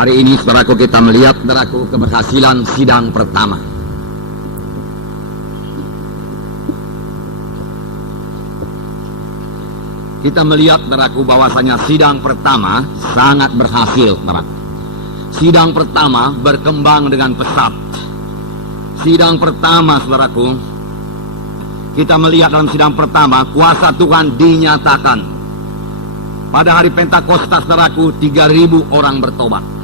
Hari ini saudaraku kita melihat saudaraku keberhasilan sidang pertama. Kita melihat saudaraku bahwasanya sidang pertama sangat berhasil saudaraku. Sidang pertama berkembang dengan pesat. Sidang pertama saudaraku, kita melihat dalam sidang pertama kuasa Tuhan dinyatakan. Pada hari Pentakosta saudaraku 3.000 orang bertobat.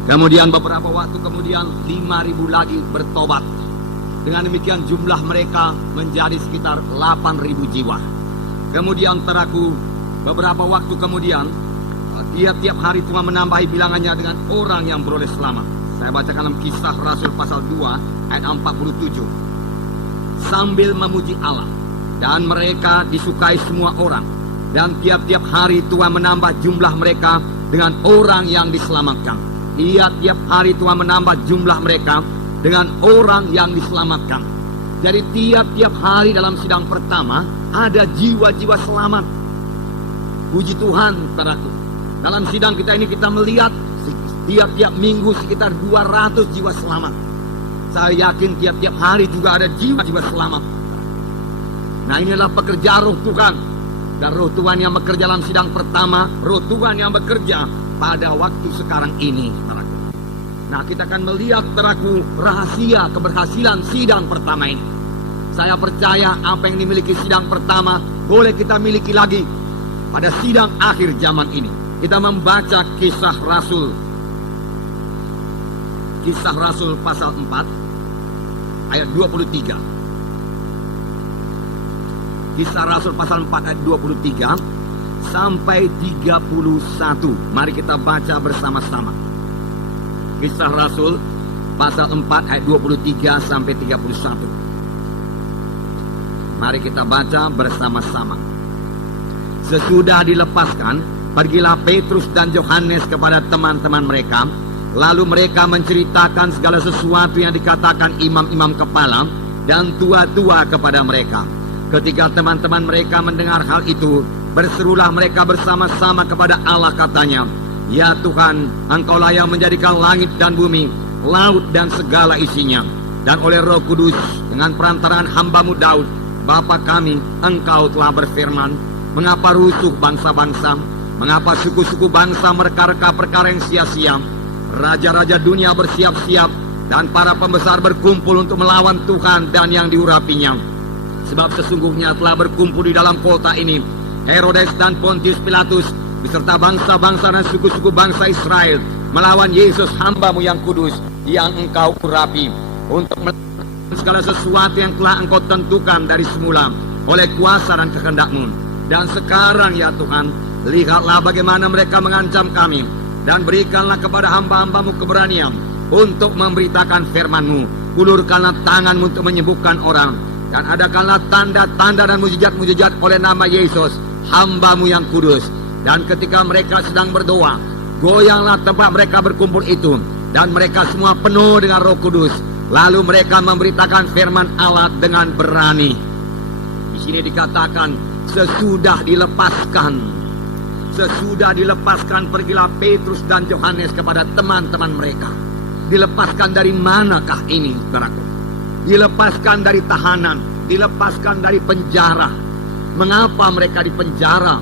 Kemudian beberapa waktu kemudian 5.000 lagi bertobat. Dengan demikian jumlah mereka menjadi sekitar 8.000 jiwa. Kemudian saudaraku, beberapa waktu kemudian tiap-tiap hari Tuhan menambahi bilangannya dengan orang yang beroleh selamat. Saya bacakan dalam Kisah Rasul pasal 2 ayat 47. Sambil memuji Allah, dan mereka disukai semua orang, dan tiap-tiap hari Tuhan menambah jumlah mereka dengan orang yang diselamatkan. Tiap-tiap hari Tuhan menambah jumlah mereka dengan orang yang diselamatkan. Jadi tiap-tiap hari dalam sidang pertama ada jiwa-jiwa selamat. Puji Tuhan saudaraku. Dalam sidang kita ini kita melihat tiap-tiap minggu sekitar 200 jiwa selamat. Saya yakin tiap-tiap hari juga ada jiwa-jiwa selamat. Nah, ini adalah pekerjaan roh Tuhan. Dan roh Tuhan yang bekerja dalam sidang pertama, roh Tuhan yang bekerja pada waktu sekarang ini. Nah, kita akan melihat saudaraku rahasia keberhasilan sidang pertama ini. Saya percaya apa yang dimiliki sidang pertama boleh kita miliki lagi pada sidang akhir zaman ini. Kita membaca Kisah Rasul. Kisah Rasul pasal 4 ayat 23. Kisah Rasul pasal 4 ayat 23 sampai 31. Mari kita baca bersama-sama. Kisah Rasul pasal 4 ayat 23 sampai 31. Mari kita baca bersama-sama. Sesudah dilepaskan, pergilah Petrus dan Yohanes kepada teman-teman mereka. Lalu mereka menceritakan segala sesuatu yang dikatakan imam-imam kepala dan tua-tua kepada mereka. Ketika teman-teman mereka mendengar hal itu, berserulah mereka bersama-sama kepada Allah, katanya, "Ya Tuhan, Engkaulah yang menjadikan langit dan bumi, laut dan segala isinya. Dan oleh Roh Kudus, dengan perantaraan hamba-Mu Daud, Bapa kami, Engkau telah berfirman, mengapa rusuh bangsa-bangsa, mengapa suku-suku bangsa mereka-reka perkara yang sia-sia. Raja-raja dunia bersiap-siap, dan para pembesar berkumpul untuk melawan Tuhan dan yang diurapinya. Sebab sesungguhnya telah berkumpul di dalam kota ini Herodes dan Pontius Pilatus, beserta bangsa-bangsa dan suku-suku bangsa Israel, melawan Yesus hamba-Mu yang kudus, yang Engkau urapi, untuk melakukan segala sesuatu yang telah Engkau tentukan dari semula oleh kuasa dan kehendak-Mu. Dan sekarang ya Tuhan, lihatlah bagaimana mereka mengancam kami, dan berikanlah kepada hamba-hamba-Mu keberanian untuk memberitakan firman-Mu. Ulurkanlah tangan-Mu untuk menyembuhkan orang, dan adakanlah tanda-tanda dan mujizat-mujizat oleh nama Yesus hamba-Mu yang kudus. Dan ketika mereka sedang berdoa, goyanglah tempat mereka berkumpul itu, dan mereka semua penuh dengan Roh Kudus. Lalu mereka memberitakan firman Allah dengan berani." Di sini dikatakan sesudah dilepaskan. Sesudah dilepaskan, pergilah Petrus dan Yohanes kepada teman-teman mereka. Dilepaskan dari manakah ini, saudaraku? Dilepaskan dari tahanan, dilepaskan dari penjara. Mengapa mereka di penjara?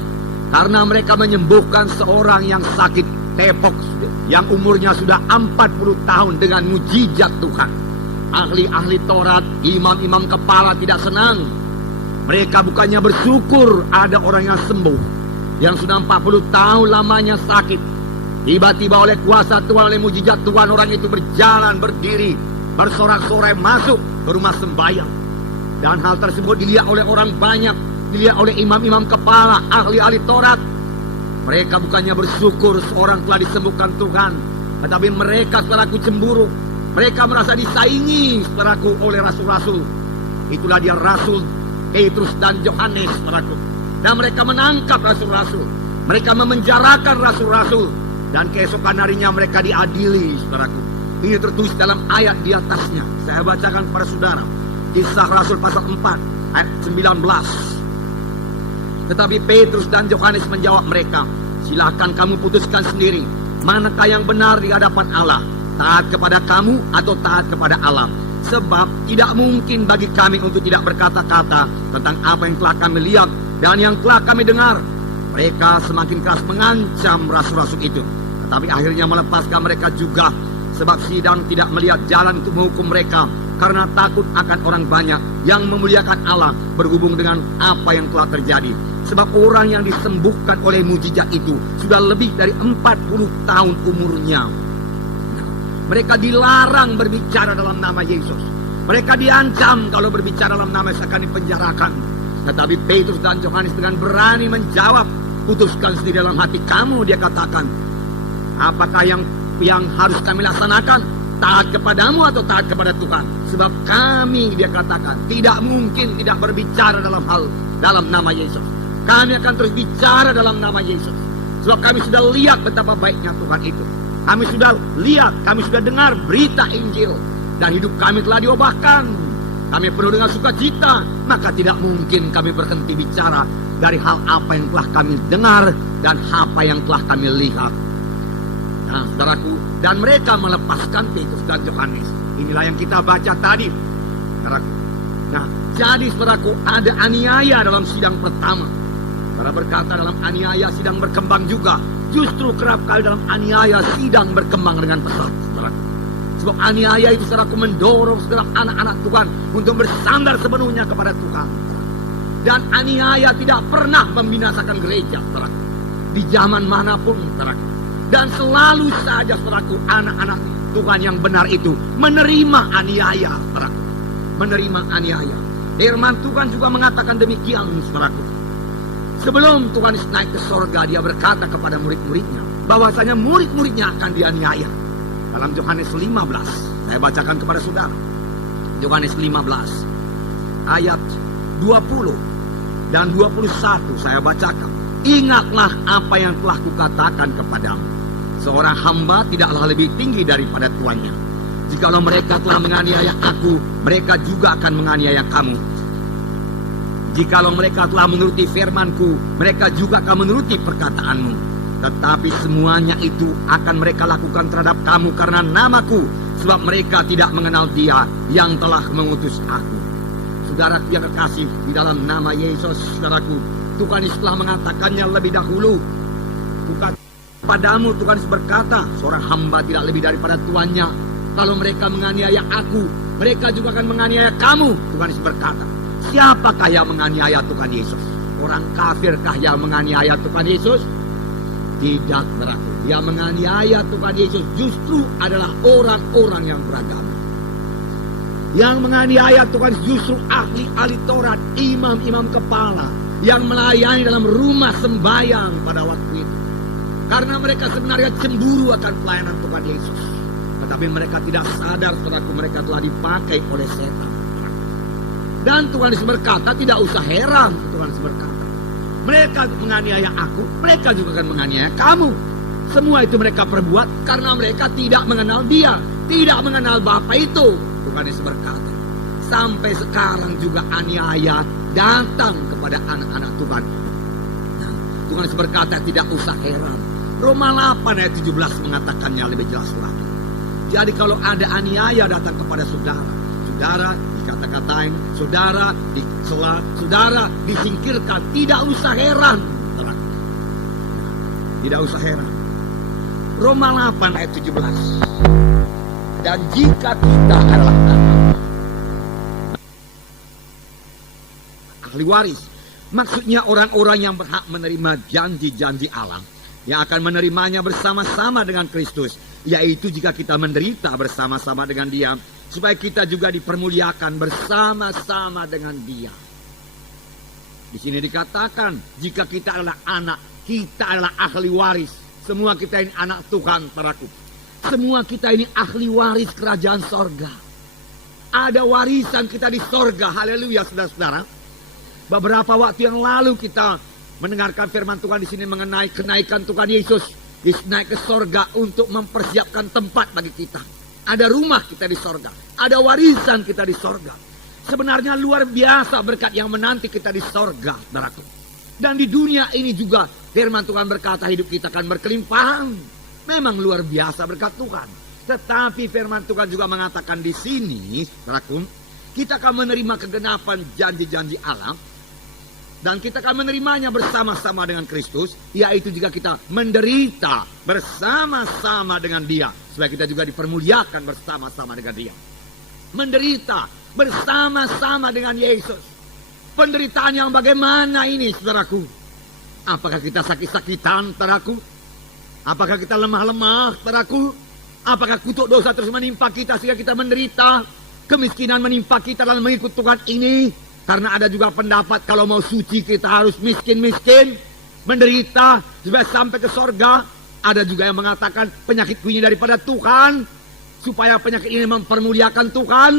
Karena mereka menyembuhkan seorang yang sakit tepok, yang umurnya sudah 40 tahun dengan mujizat Tuhan. Ahli-ahli Taurat, imam-imam kepala tidak senang. Mereka bukannya bersyukur ada orang yang sembuh, yang sudah 40 tahun lamanya sakit. Tiba-tiba oleh kuasa Tuhan, oleh mujizat Tuhan, orang itu berjalan, berdiri, bersorak-sorai masuk ke rumah sembahyang. Dan hal tersebut dilihat oleh orang banyak, dilihat oleh imam-imam kepala, ahli-ahli Taurat. Mereka bukannya bersyukur seorang telah disembuhkan Tuhan, tetapi mereka saudaraku cemburu. Mereka merasa disaingi saudaraku oleh rasul-rasul. Itulah dia Rasul Petrus dan Yohanes saudaraku. Dan mereka menangkap rasul-rasul, mereka memenjarakan rasul-rasul, dan keesokan harinya mereka diadili saudaraku. Ini tertulis dalam ayat di atasnya. Saya bacakan kepada saudara. Kisah Rasul pasal 4 ayat 19. Tetapi Petrus dan Yohanes menjawab mereka, "Silakan kamu putuskan sendiri manakah yang benar di hadapan Allah? Taat kepada kamu atau taat kepada alam? Sebab tidak mungkin bagi kami untuk tidak berkata-kata tentang apa yang telah kami lihat dan yang telah kami dengar. Mereka semakin keras mengancam rasul-rasul itu, tetapi akhirnya melepaskan mereka juga. Sebab sidang tidak melihat jalan untuk menghukum mereka, karena takut akan orang banyak yang memuliakan Allah berhubung dengan apa yang telah terjadi. Sebab orang yang disembuhkan oleh mujizat itu sudah lebih dari 40 tahun umurnya. Mereka dilarang berbicara dalam nama Yesus. Mereka diancam kalau berbicara dalam nama Yesus akan dipenjarakan. Tetapi Petrus dan Yohanes dengan berani menjawab, putuskan sendiri dalam hati kamu, dia katakan, apakah yang harus kami laksanakan? Taat kepadamu atau taat kepada Tuhan? Sebab kami, dia katakan, tidak mungkin tidak berbicara dalam nama Yesus. Kami akan terus bicara dalam nama Yesus. Sebab kami sudah lihat betapa baiknya Tuhan itu. Kami sudah lihat, kami sudah dengar berita Injil, dan hidup kami telah diubahkan. Kami penuh dengan sukacita, maka tidak mungkin kami berhenti bicara dari hal apa yang telah kami dengar dan apa yang telah kami lihat. Nah, saudaraku, dan mereka melepaskan Petrus dan Yohanes. Inilah yang kita baca tadi, saudaraku. Nah, jadi saudaraku, ada aniaya dalam sidang pertama. Saudara berkata dalam aniaya sidang berkembang juga. Justru kerap kali dalam aniaya sidang berkembang dengan pesat, saudaraku. Sebab aniaya itu, saudaraku, mendorong saudara anak-anak Tuhan untuk bersandar sepenuhnya kepada Tuhan. Dan aniaya tidak pernah membinasakan gereja, saudaraku. Di zaman manapun, saudaraku. Dan selalu saja, saudaraku, anak-anak Tuhan yang benar itu menerima aniaya, saudaraku. Menerima aniaya. Firman Tuhan juga mengatakan demikian, saudaraku. Sebelum Tuhan Yesus naik ke sorga, dia berkata kepada murid-muridnya bahwasanya murid-muridnya akan dianiaya. Dalam Yohanes 15, saya bacakan kepada saudara. Yohanes 15, ayat 20 dan 21 saya bacakan. Ingatlah apa yang telah kukatakan kepadamu. Seorang hamba tidaklah lebih tinggi daripada tuannya. Jikalau mereka telah menganiaya aku, mereka juga akan menganiaya kamu. Jikalau mereka telah menuruti firmanku, mereka juga akan menuruti perkataanmu. Tetapi semuanya itu akan mereka lakukan terhadap kamu karena namaku, sebab mereka tidak mengenal Dia yang telah mengutus aku. Saudara yang kekasih, di dalam nama Yesus, saudaraku, Tuhan Yesus telah mengatakannya lebih dahulu. Bukan padamu, Tuhan Yesus berkata, seorang hamba tidak lebih daripada tuannya. Kalau mereka menganiaya aku, mereka juga akan menganiaya kamu. Tuhan Yesus berkata. Siapakah yang menganiaya Tuhan Yesus? Orang kafirkah yang menganiaya Tuhan Yesus? Tidak, saudaraku. Yang menganiaya Tuhan Yesus justru adalah orang-orang yang beragama. Yang menganiaya Tuhan justru ahli-ahli Taurat, imam-imam kepala yang melayani dalam rumah sembahyang pada waktu itu. Karena mereka sebenarnya cemburu akan pelayanan Tuhan Yesus. Tetapi mereka tidak sadar, saudaraku, mereka telah dipakai oleh setan. Dan Tuhan Yesus berkata, tidak usah heran. Tuhan Yesus berkata, mereka menganiaya aku, mereka juga akan menganiaya kamu. Semua itu mereka perbuat karena mereka tidak mengenal Dia, tidak mengenal Bapa itu. Tuhan Yesus berkata, sampai sekarang juga aniaya datang kepada anak-anak Tuhan. Nah, Tuhan Yesus berkata, tidak usah heran. Roma 8 ayat 17 mengatakannya lebih jelas lagi. Jadi kalau ada aniaya datang kepada saudara, saudara dikata-katain, saudara dicela, saudara disingkirkan, tidak usah heran. Tidak usah heran. Roma 8 ayat 17. Dan jika kita adalah ahli waris, maksudnya orang-orang yang berhak menerima janji-janji Allah, yang akan menerimanya bersama-sama dengan Kristus, yaitu jika kita menderita bersama-sama dengan Dia, supaya kita juga dipermuliakan bersama-sama dengan Dia. Di sini dikatakan, jika kita adalah anak, kita adalah ahli waris. Semua kita ini anak Tuhan, saudaraku. Semua kita ini ahli waris kerajaan sorga. Ada warisan kita di sorga, haleluya, saudara-saudara. Beberapa waktu yang lalu kita mendengarkan firman Tuhan di sini mengenai kenaikan Tuhan Yesus. Yesus naik ke sorga untuk mempersiapkan tempat bagi kita. Ada rumah kita di sorga. Ada warisan kita di sorga. Sebenarnya luar biasa berkat yang menanti kita di sorga, saudaraku. Dan di dunia ini juga firman Tuhan berkata hidup kita akan berkelimpahan. Memang luar biasa berkat Tuhan. Tetapi firman Tuhan juga mengatakan di sini, saudaraku, kita akan menerima kegenapan janji-janji Allah. Dan kita akan menerimanya bersama-sama dengan Kristus. Yaitu jika kita menderita bersama-sama dengan Dia. Supaya kita juga dipermuliakan bersama-sama dengan Dia. Menderita bersama-sama dengan Yesus. Penderitaan yang bagaimana ini, saudaraku? Apakah kita sakit-sakitan, saudaraku? Apakah kita lemah-lemah, saudaraku? Apakah kutuk dosa terus menimpa kita sehingga kita menderita? Kemiskinan menimpa kita dalam mengikut Tuhan ini? Karena ada juga pendapat kalau mau suci kita harus miskin-miskin, menderita supaya sampai ke sorga. Ada juga yang mengatakan penyakit ini daripada Tuhan, supaya penyakit ini mempermuliakan Tuhan.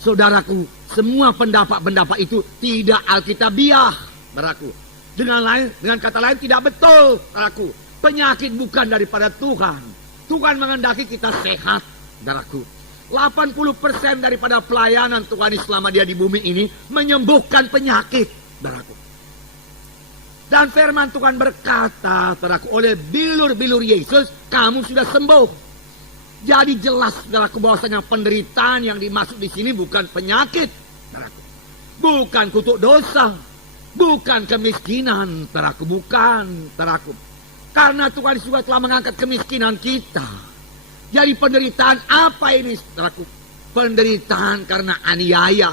Saudaraku, semua pendapat-pendapat itu tidak alkitabiah, saudaraku. Dengan kata lain tidak betul, saudaraku. Penyakit bukan daripada Tuhan. Tuhan menghendaki kita sehat, saudaraku. 80% daripada pelayanan Tuhan selama Dia di bumi ini menyembuhkan penyakit, saudaraku. Dan firman Tuhan berkata, saudaraku, oleh bilur-bilur Yesus kamu sudah sembuh. Jadi jelas, saudaraku, bahwasanya penderitaan yang dimaksud di sini bukan penyakit, saudaraku. Bukan kutuk dosa, bukan kemiskinan, saudaraku, bukan, saudaraku. Karena Tuhan juga telah mengangkat kemiskinan kita. Jadi penderitaan apa ini, saudaraku? Penderitaan karena aniaya.